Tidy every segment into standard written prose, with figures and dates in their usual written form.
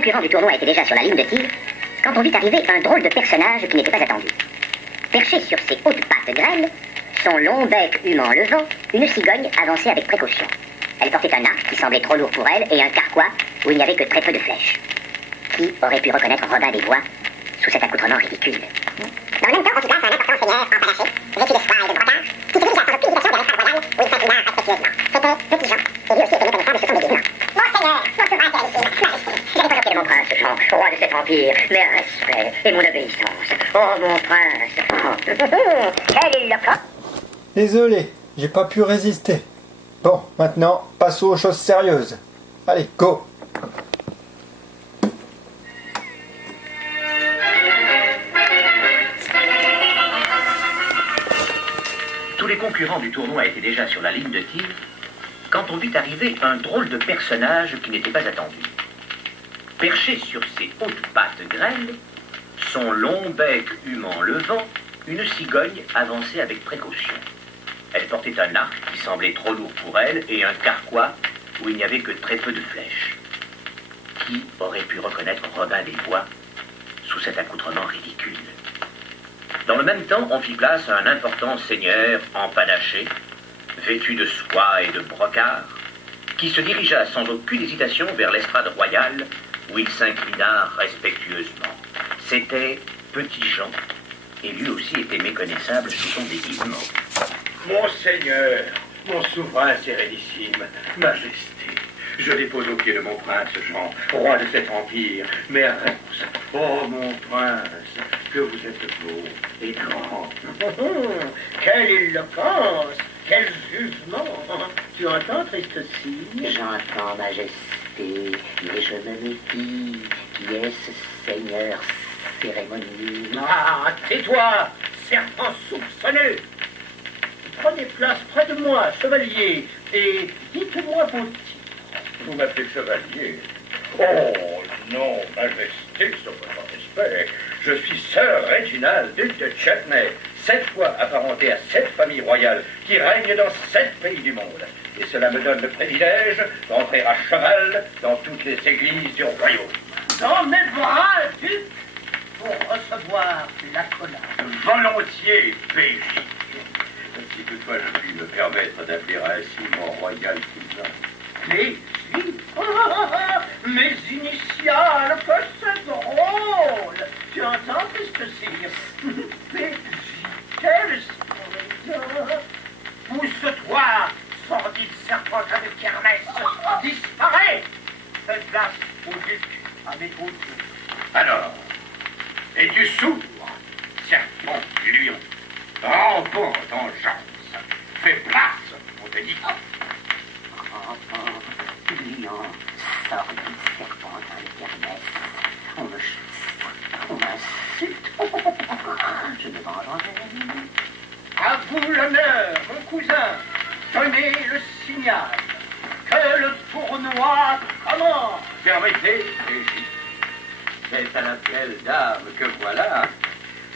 concurrents du tournoi étaient déjà sur la ligne de tir, quand on vit arriver un drôle de personnage qui n'était pas attendu. Perché sur ses hautes pattes grêles, son long bec humant le vent, une cigogne avançait avec précaution. Elle portait un arc qui semblait trop lourd pour elle et un carquois où il n'y avait que très peu de flèches. Qui aurait pu reconnaître Robin des Bois sous cet accoutrement ridicule? Dans le même temps, on fit place à un important seigneur empanaché, vêtu de soie et de brocart, qui se dirigea sans aucune hésitation vers l'estrade royale, où il s'inclina respectueusement. C'était Petit Jean, et lui aussi était méconnaissable sous son déguisement. Mon seigneur, mon souverain sérénissime, majesté, je n'avais pas oublié mon prince Jean, roi de cet empire, mes respects et mon obéissance. Oh, mon prince, quel éloquent! Désolé, j'ai pas pu résister. Bon, maintenant, passons aux choses sérieuses. Allez, go! Tous les concurrents du tournoi étaient déjà sur la ligne de tir quand on vit arriver un drôle de personnage qui n'était pas attendu. Perché sur ses hautes pattes grêles, son long bec humant le vent, une cigogne avançait avec précaution. Elle portait un arc qui semblait trop lourd pour elle et un carquois où il n'y avait que très peu de flèches. Qui aurait pu reconnaître Robin des Bois sous cet accoutrement ridicule? Dans le même temps, on fit place à un important seigneur empanaché, vêtu de soie et de brocart, qui se dirigea sans aucune hésitation vers l'estrade royale, où il s'inclina respectueusement. C'était Petit Jean, et lui aussi était méconnaissable sous son déguisement. Mon seigneur, mon souverain sérénissime, majesté, je dépose aux pieds de mon prince Jean, roi de cet empire, mes réponses. Oh, mon prince, que vous êtes beau et grand. Quelle éloquence, quel jugement. Tu entends, triste cygne? J'entends, majesté, mais je me méfie. Qui est ce seigneur cérémonieux? Ah, tais-toi, serpent soupçonneux. Prenez place près de moi, chevalier, et dites-moi vos titres. Vous m'appelez chevalier? Oh non, majesté, sur votre respect. Je suis Sir Reginald, duc de Chutney, 7 fois apparenté à 7 familles royales qui règnent dans 7 pays du monde. Et cela me donne le privilège d'entrer à cheval dans toutes les églises du royaume. Dans mes bras, duc, pour recevoir l'accolade. Volontiers, PJ. Si toutefois je puis me permettre d'appeler ainsi mon royal cousin. PJ? Mes initiales, que c'est drôle! Tu entends, triste sire? PJ, quel splendeur! Pousse-toi, sordide serpentin de kermesse! Disparais! Fais place au duc, à mes côtés. Alors, es-tu sourd, serpent du lion? Rends pour vengeance! Fais place, on te dit! Enfant, lion, sordide serpentin de kermesse, on m'insulte, je me vengerai. À vous l'honneur, mon cousin, donnez le signal, que le tournoi commence. Permettez, PJ. C'est à la belle dame que voilà.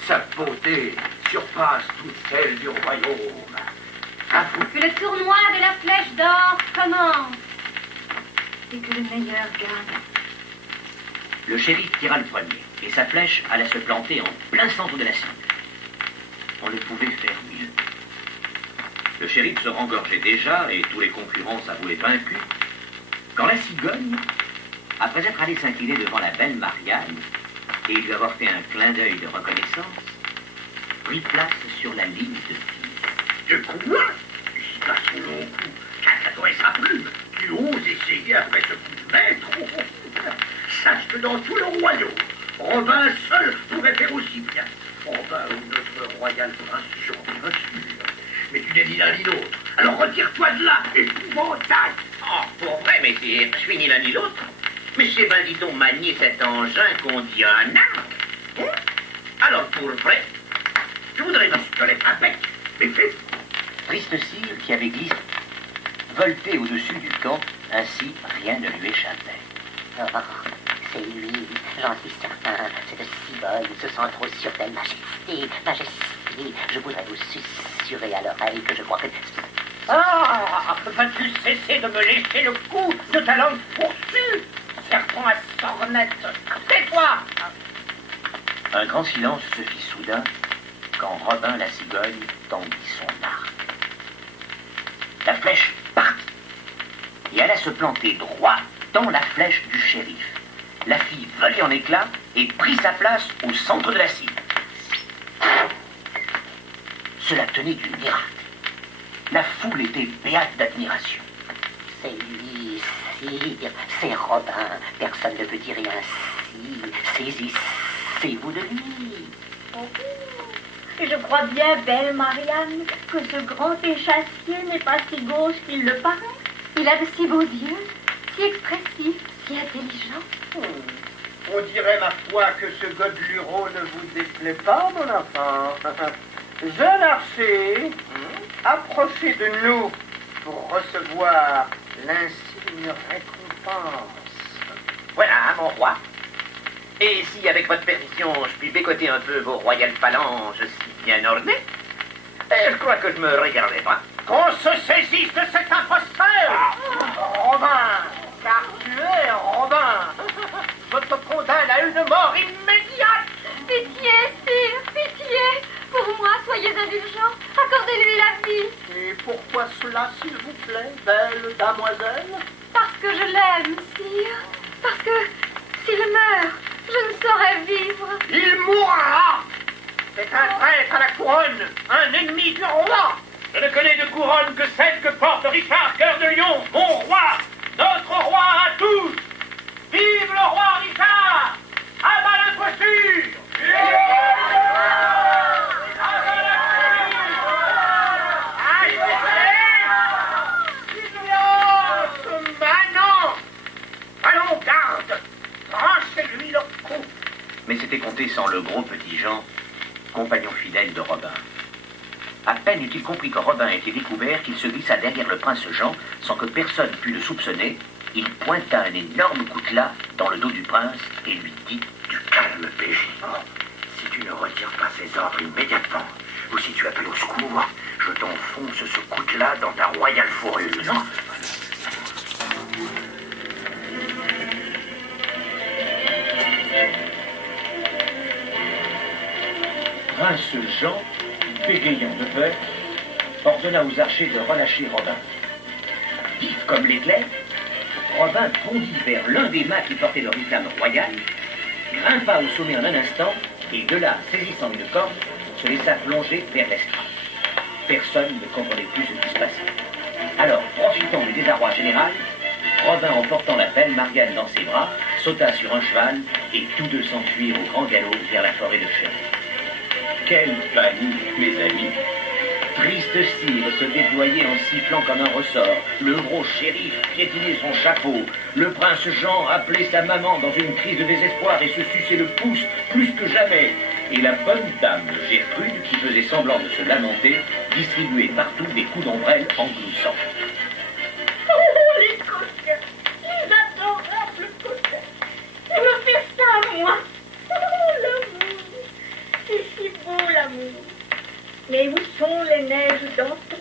Sa beauté surpasse toutes celles du royaume. À vous. Que le tournoi de la flèche d'or commence et que le meilleur gagne. Le shérif tira le premier, et sa flèche alla se planter en plein centre de la cible. On ne pouvait faire mieux. Le shérif se rengorgeait déjà, et tous les concurrents s'avouaient vaincus, quand la cigogne, après être allée s'incliner devant la belle Marianne, et lui avoir fait un clin d'œil de reconnaissance, prit place sur la ligne de tir. De quoi? Si pas son long cou, cacadois et sa plume, tu oses essayer après ce coup de maître? Sache que dans tout le royaume, Robin seul pourrait faire aussi bien. Robin ou notre royal prince Jean, bien sûr. Mais tu n'es ni l'un ni l'autre. Alors retire-toi de là, épouvantail! Oh, pour vrai, messire, je suis ni l'un ni l'autre. Mais c'est ben, dit-on, manier cet engin qu'on dit un arme. Alors, pour vrai, Je voudrais me squeler un bec, mais fais. triste cire qui avait glissé, volté au-dessus du camp, ainsi rien ne lui échappait. Oh, c'est lui, j'en suis certain. Cette cigogne se sent trop sûre d'elle, majesté, majesté. Je voudrais vous susurrer à l'oreille que je crois que... Ah, vas-tu cesser de me lécher le cou de ta langue poursuie, serpent à sornette. Tais-toi! Un grand silence se fit soudain quand Robin la cigogne tendit son arc. La flèche partit et alla se planter droit dans la flèche du shérif. La fit voler en éclats et prit sa place au centre de la cible. Cela tenait du miracle. La foule était béate d'admiration. C'est lui, sire, c'est Robin. Personne ne peut dire ainsi. Saisissez-vous de lui. Et je crois bien, belle Marianne, que ce grand échassier n'est pas si gauche qu'il le paraît. Il a de si beaux yeux, si expressifs, si intelligents. On dirait, ma foi, que ce godelureau ne vous déplaît pas, mon enfant. Jeune archer, approchez de nous pour recevoir l'insigne récompense. Voilà, mon roi. Et si, avec votre permission, je puis bécoter un peu vos royales phalanges si bien ornées, je crois que je me regarderai pas. Qu'on se saisisse de cet imposteur! Robin, car tu es Robin. Je te condamne à une mort immédiate. Pitié, sire, pitié. Pour moi, soyez indulgents. Accordez-lui la vie. Et pourquoi cela, s'il vous plaît, belle damoiselle? Parce que je l'aime, sire. Parce que s'il meurt, je ne saurais vivre. Il mourra! C'est un traître à la couronne, un ennemi du roi. Je ne connais de couronne que celle que porte Richard Cœur de Lion, mon roi, notre roi à tous. Vive le roi Richard! À bas l'imposture! Silence, Manon! Allons, garde! Tranchez-lui le cou! Mais c'était compté sans le gros petit Jean, compagnon fidèle de Robin. À peine eut-il compris que Robin était découvert qu'il se glissa derrière le prince Jean sans que personne pût le soupçonner. Il pointa un énorme coutelas dans le dos du prince et lui dit: Du calme, PJ. Si tu ne retires pas ces ordres immédiatement, ou si tu appelles au secours, je t'enfonce ce coutelas dans ta royale fourrure. Prince Jean, bégayant de peur, ordonna aux archers de relâcher Robin. Vif comme l'éclair, Robin bondit vers l'un des mâts qui portait le ricane royal, grimpa au sommet en un instant, et de là, saisissant une corde, se laissa plonger vers l'estrade. Personne ne comprenait plus ce qui se passait. Alors, profitant du désarroi général, Robin, emportant la belle Marianne dans ses bras, sauta sur un cheval, et tous deux s'enfuirent au grand galop vers la forêt de Chêne. Quelle panique, mes amis! Triste cire se déployait en sifflant comme un ressort. Le gros shérif piétinait son chapeau. Le prince Jean appelait sa maman dans une crise de désespoir et se suçait le pouce plus que jamais. Et la bonne dame Gertrude, qui faisait semblant de se lamenter, distribuait partout des coups d'ombrelle engloussants. Oh, les coquins, les adorables coquins. Ils me faire ça à moi. Oh, l'amour. C'est si beau, l'amour. Mais où sont les neiges d'antan?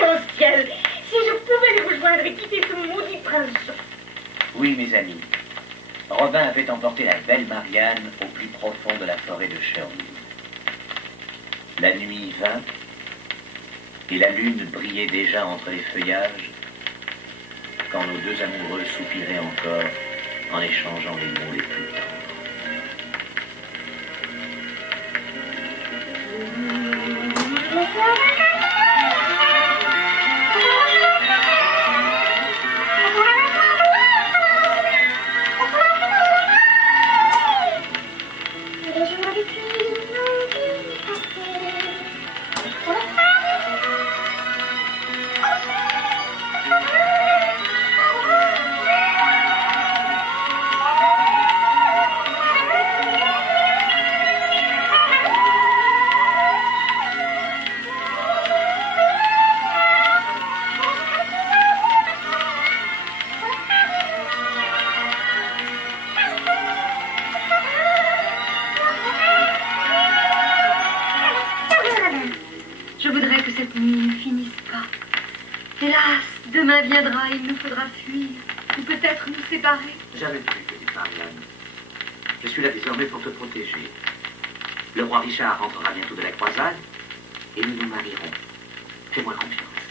Mon ciel, si je pouvais les rejoindre et quitter ce maudit prince Jean. Oui, mes amis, Robin avait emporté la belle Marianne au plus profond de la forêt de Sherwood. La nuit vint, et la lune brillait déjà entre les feuillages, quand nos deux amoureux soupiraient encore en échangeant les mots les plus tendres. Je voudrais que cette nuit ne finisse pas. Hélas, demain viendra et il nous faudra fuir, ou peut-être nous séparer. Jamais plus que des Marianne. Je suis là désormais pour te protéger. Le roi Richard rentrera bientôt de la croisade et nous nous marierons. Fais-moi confiance.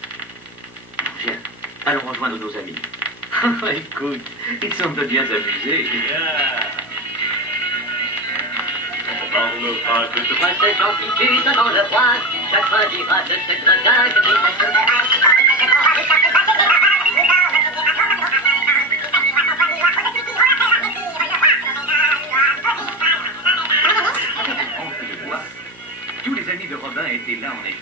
Viens, allons rejoindre nos amis. Écoute, ils semblent bien amusés. On parlera de ce Princesse Amplitude devant le roi, chacun dira de cette regagne En feu de bois, tous les amis de Robin étaient là en effet.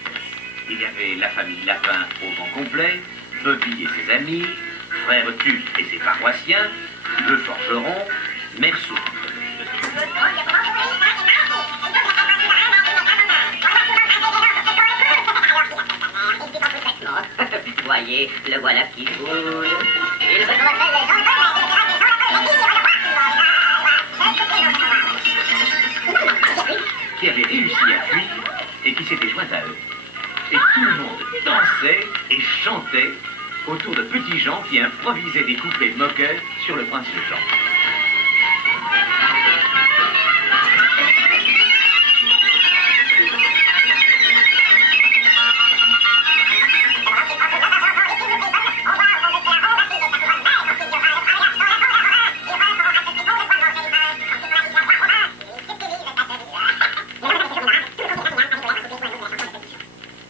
Il y avait la famille Lapin au vent complet, Bobby et ses amis, frère Tuc et ses paroissiens, le forgeron, Mère Soupe. Voyez, le voilà qui roule. Il qui avait réussi à fuir et qui s'était joint à eux. Et tout le monde dansait et chantait autour de petits gens qui improvisaient des couplets moqueurs sur le prince Jean.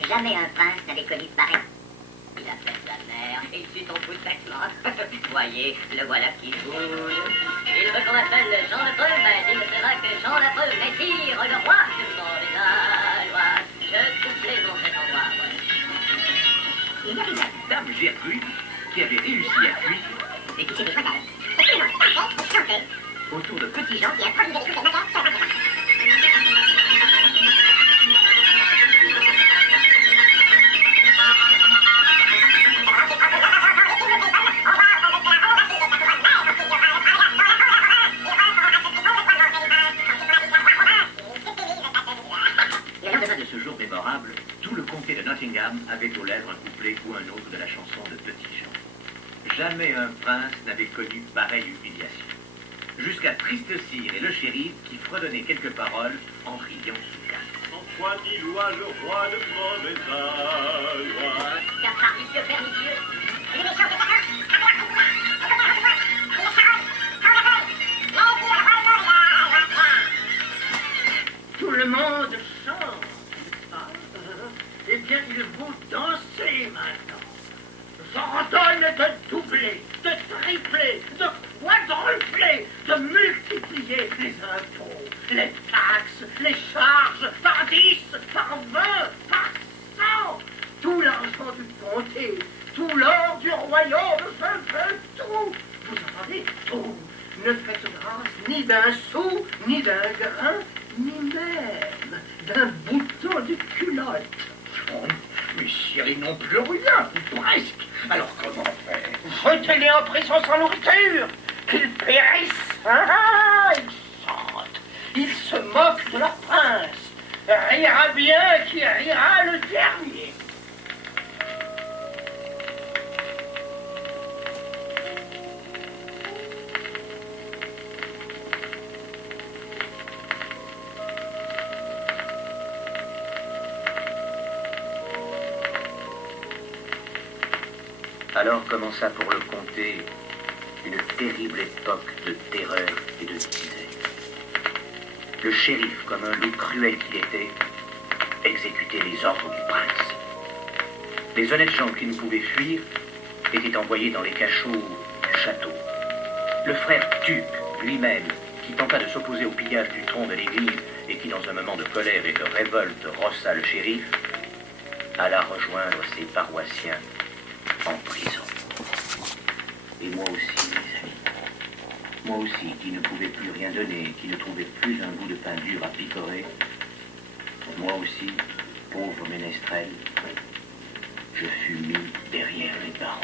Jamais un prince n'avait connu pareil. Il a fait la mer, il suit son coup de vêtement. Voyez, le voilà qui roule. Il veut qu'on appelle Jean le Preux, mais il ne sera que Jean le Preux, messire, le roi du monde et la loi. Je coupe les noms cet endroit, ouais. Il y avait la dame Gertrude qui avait réussi à fuir Et qui s'était joint à eux. Chantait autour de petits petits gens qui improvisaient des coups de moqueurs sur le prince. de ce jour mémorable, tout le comté de Nottingham avait aux lèvres un couplet ou un autre de la chanson de Petit Jean. Jamais un prince n'avait connu pareille humiliation. Jusqu'à Triste Cire et le shérif qui fredonnaient quelques paroles en riant sous casse. Antoine Illois, le roi de mauvaise loi. Car pernicieux, pernicieux, les méchants Tout le monde chante, n'est-ce pas? Eh bien, il faut danser maintenant. J'ordonne de doubler, de tripler, de quadrupler, de multiplier les impôts, les taxes, les charges, par 10, par 20, par 100. Tout l'argent du comté, tout l'or du royaume, je veux tout. Vous entendez? Tout. Ne faites grâce ni d'un sou, ni d'un grain, ni même d'un bouton de culotte. Oh, mais Cyril n'ont plus rien, ou presque. Alors comment faire? Jetez-les en prison sans nourriture, qu'ils périssent. Ah, ils chantent, ils se moquent de leur prince. Rira bien qui rira le dernier. Alors commença pour le comté une terrible époque de terreur et de disette. Le shérif, comme un loup cruel qu'il était, exécutait les ordres du prince. Les honnêtes gens qui ne pouvaient fuir étaient envoyés dans les cachots du château. Le frère Tuc, lui-même, qui tenta de s'opposer au pillage du tronc de l'église et qui, dans un moment de colère et de révolte, rossa le shérif, alla rejoindre ses paroissiens en prison. Et moi aussi, mes amis. Moi aussi, qui ne pouvais plus rien donner, qui ne trouvais plus un bout de pain dur à picorer. Moi aussi, pauvre ménestrel, je fus mis derrière les barreaux.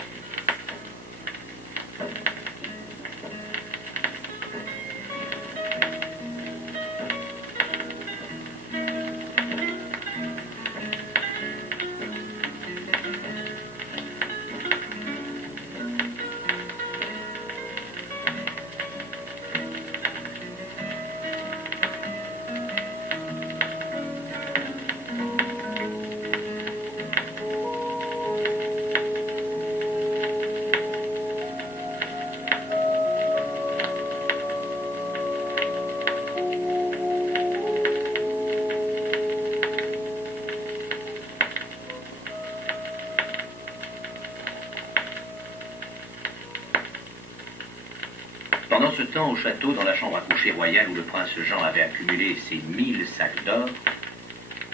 ce temps, au château, dans la chambre à coucher royale où le prince Jean avait accumulé ses 1000 sacs d'or,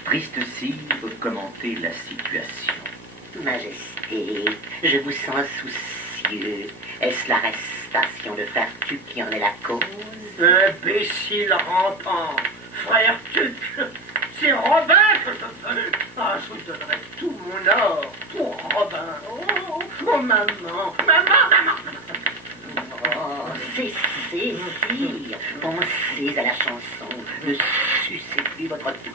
Triste Cire commentait la situation. Majesté, je vous sens soucieux. Est-ce l'arrestation de frère Tuc qui en est la cause? Imbécile rampant, frère Tuc, c'est Robin que je veux. Ah, je vous donnerai tout mon or pour Robin. Oh, oh maman, maman. Oh, cessez, sire. Pensez à la chanson. Ne sucez plus votre pouce.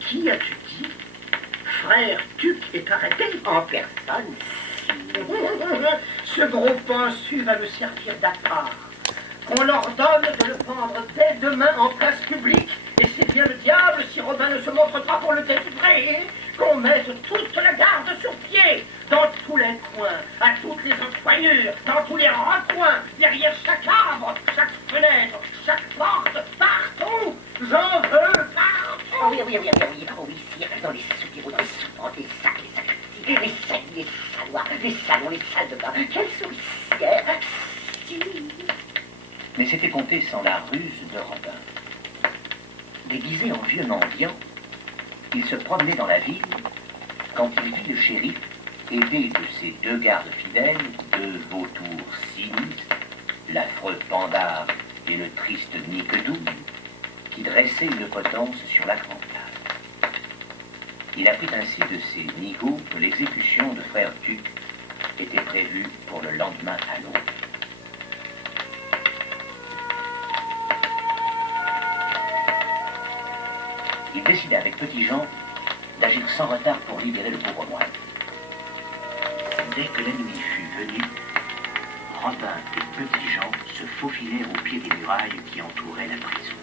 Qui as-tu dit? Frère Tuc est arrêté? En personne, sire. Ce gros pensu va me servir d'appart. Qu'on l'ordonne de le pendre dès demain en place publique, et c'est bien le diable si Robin ne se montre pas pour le délivrer, qu'on mette toute la garde sur pied, dans tous les coins, à toutes les encoignures, dans tous les recoins, derrière chaque arbre, chaque fenêtre, chaque porte, partout. J'en veux partout. Oh oui, sire. Dans les soupiraux, dans les soupents, les sacs, les sacristies, les sacs, les saloirs, les salons, les salles de bain. Quelle souricière, sire. Mais c'était compté sans la ruse de Robin. Déguisé en vieux mendiant, il se promenait dans la ville quand il vit le shérif, aidé de ses 2 gardes fidèles, 2 vautours sinistres, l'affreux Pandare et le triste Niquedouille, qui dressaient une potence sur la grande place. Il apprit ainsi de ses nigauds que l'exécution de frère Tuc était prévue pour le lendemain à l'aube. Il décida avec Petit Jean d'agir sans retard pour libérer le pauvre moine. Dès que la nuit fut venue, Robin et Petit Jean se faufilèrent au pied des murailles qui entouraient la prison.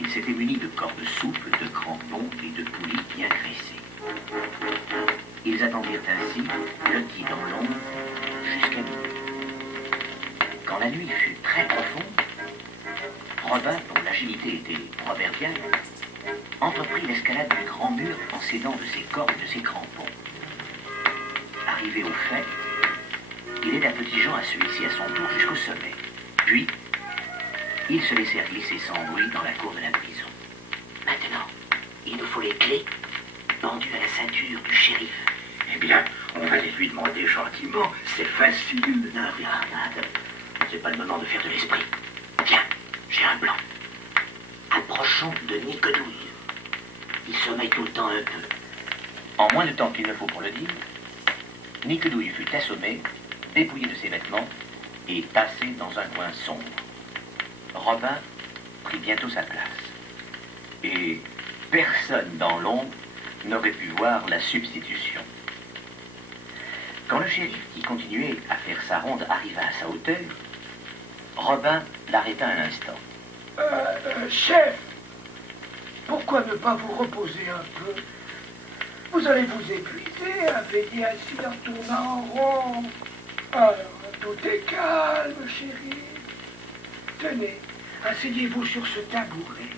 Ils s'étaient munis de cordes souples, de crampons et de poulies bien graissées. Ils attendirent ainsi, blottis dans l'ombre, jusqu'à minuit. Quand la nuit fut très profonde, Robin, dont l'agilité était proverbiale, entreprit l'escalade du grand mur en s'aidant de ses cordes et de ses crampons. Arrivé au fait, il aida Petit Jean à se hisser à son tour jusqu'au sommet. Puis, ils se laissèrent glisser sans bruit dans la cour de la prison. Maintenant, il nous faut les clés pendues à la ceinture du shérif. Eh bien, on va les lui demander gentiment. C'est facile. Non, regarde, c'est pas le moment de faire de l'esprit. Tiens, j'ai un plan. Approchons de Niquedouille. Il sommeille tout le temps un peu. En moins de temps qu'il ne faut pour le dire, Niquedouille fut assommé, dépouillé de ses vêtements et tassé dans un coin sombre. Robin prit bientôt sa place. Et personne dans l'ombre n'aurait pu voir la substitution. Quand le shérif, qui continuait à faire sa ronde, arriva à sa hauteur, Robin l'arrêta un instant. Chef, pourquoi ne pas vous reposer un peu? Vous allez vous épuiser à veiller assis en tournant en rond. Alors, tout est calme, chérie. Tenez, asseyez-vous sur ce tabouret.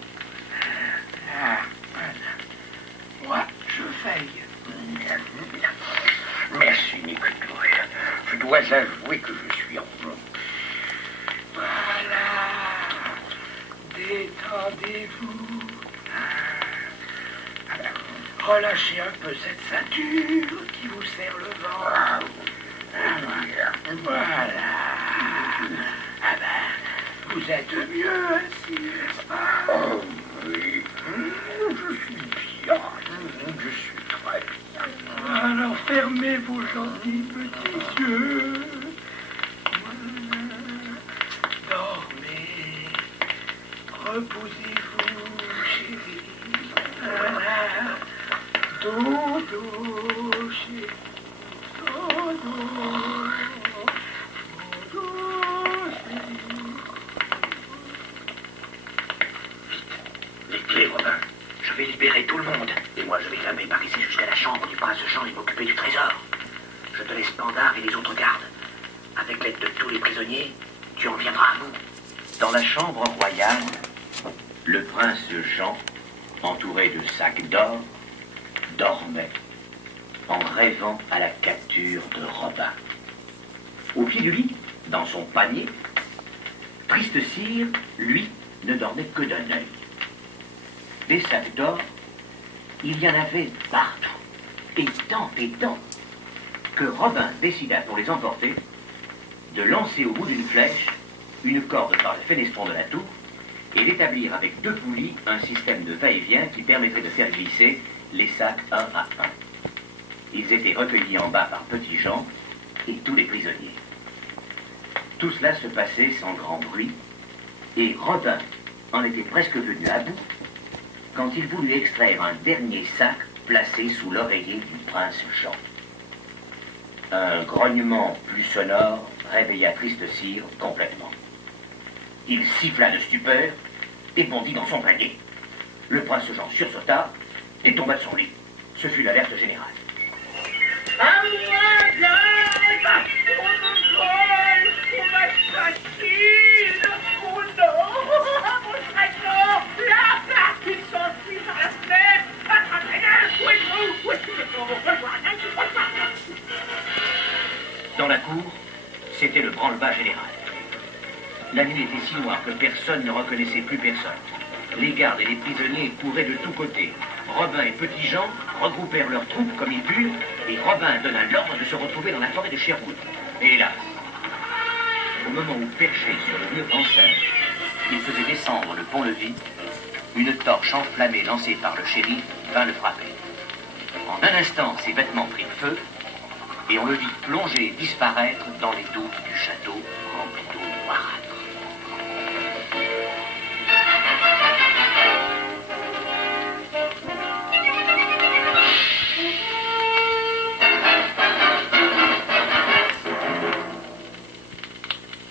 Moi, je veille. Merci, Niquedouille. Je dois avouer que je suis rond. Voilà. Détendez-vous. Relâchez un peu cette ceinture qui vous serre le ventre. Voilà. Ah ben, vous êtes mieux ainsi, n'est-ce pas? Oh oui, je suis bien. Je suis très bien. Alors fermez vos gentils petits yeux. Dormez. Reposez-vous, chérie. Dodo, chérie. Dodo. Dodo, chérie. Les clés, Robin. Je vais libérer tout le monde. Et moi, je vais jamais par ici jusqu'à la chambre du prince Jean et m'occuper du trésor. Je te laisse Pandare et les autres gardes. Avec l'aide de tous les prisonniers, tu en viendras à bout. Dans la chambre royale, le prince Jean, entouré de sacs d'or, dormait en rêvant à la capture de Robin. Au pied du lit, dans son panier, Triste Cire, lui, ne dormait que d'un œil. Des sacs d'or, il y en avait partout, et tant, que Robin décida pour les emporter de lancer au bout d'une flèche une corde par le fenestron de la tour et d'établir avec 2 poulies un système de va-et-vient qui permettrait de faire glisser les sacs un à un. Ils étaient recueillis en bas par Petit Jean et tous les prisonniers. Tout cela se passait sans grand bruit, et Robin en était presque venu à bout quand il voulut extraire un dernier sac placé sous l'oreiller du prince Jean. Un grognement plus sonore réveilla Triste Cire complètement. Il siffla de stupeur et bondit dans son panier. Le prince Jean sursauta et tomba de son lit. Ce fut l'alerte générale. À moi, Blague! On me vole! On m'assassine! Oh non! Mon trésor! Là! Il s'enfuit par la fenêtre! Attrapez-le! Où êtes-vous? Où est-ce que je peux vous revoir? Dans la cour, c'était le branle-bas général. La nuit était si noire que personne ne reconnaissait plus personne. Les gardes et les prisonniers couraient de tous côtés. Robin et Petit Jean regroupèrent leurs troupes comme ils purent, et Robin donna l'ordre de se retrouver dans la forêt de Sherwood. Et hélas, au moment où, perché sur le mur d'enceinte, il faisait descendre le pont-levis, une torche enflammée lancée par le shérif vint le frapper. En un instant, ses vêtements prirent feu, et on le vit plonger et disparaître dans les douves du château rempli d'eau noirâtre.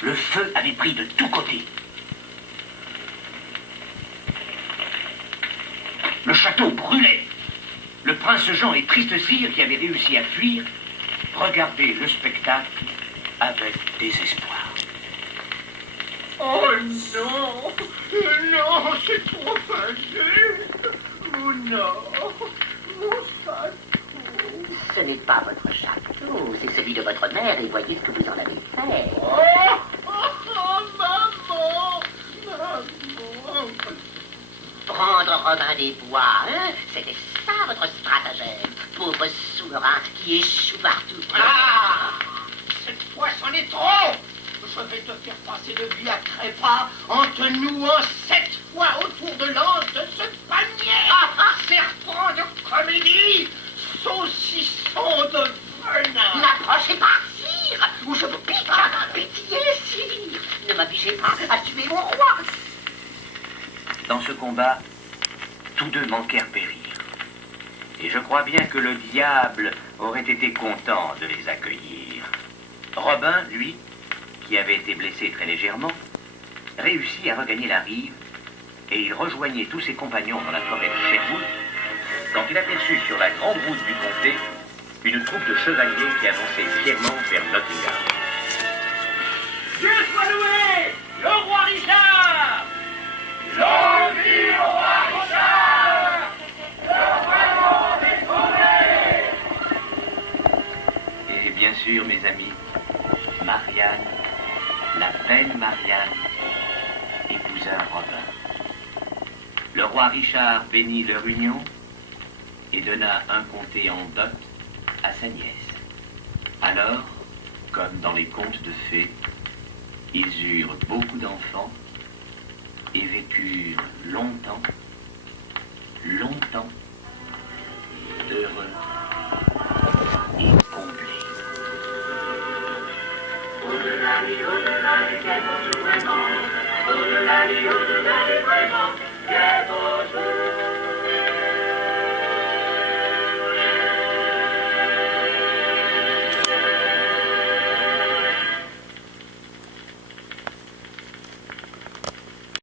Le feu avait pris de tous côtés. Le château brûlait. Le prince Jean et Triste Cire, qui avaient réussi à fuir, regardaient le spectacle avec désespoir. Oh non! Non, c'est trop injuste! Oh non! Mon château! Ce n'est pas votre château, c'est celui de votre mère, et voyez ce que vous en avez fait. Maman! Maman! Prendre Robin des Bois, hein? C'était ça votre stratagème, pauvre souverain qui échoue partout. Ah! Cette fois, c'en est trop! Je vais te faire passer de vie à Crépa en te nouant 7 fois autour de l'anse de ce panier! Serpent de comédie! Saucisson de venin! N'approchez pas, sire, ou je vous pique. Pitié, sire, ne m'obligez pas à tuer mon roi. Dans ce combat, tous deux manquèrent périr. Et je crois bien que le diable aurait été content de les accueillir. Robin, lui, qui avait été blessé très légèrement, réussit à regagner la rive, et il rejoignait tous ses compagnons dans la forêt de Sherwood, quand il aperçut sur la grande route du comté une troupe de chevaliers qui avançait fièrement vers Nottingham. Dieu soit loué! Le roi Richard! Longue vie au roi Richard! Le royaume est sauvé! Et bien sûr, mes amis, Marianne, la belle Marianne, épousa Robin. Le roi Richard bénit leur union et donna un comté en dot à sa nièce. Alors, comme dans les contes de fées, ils eurent beaucoup d'enfants et vécurent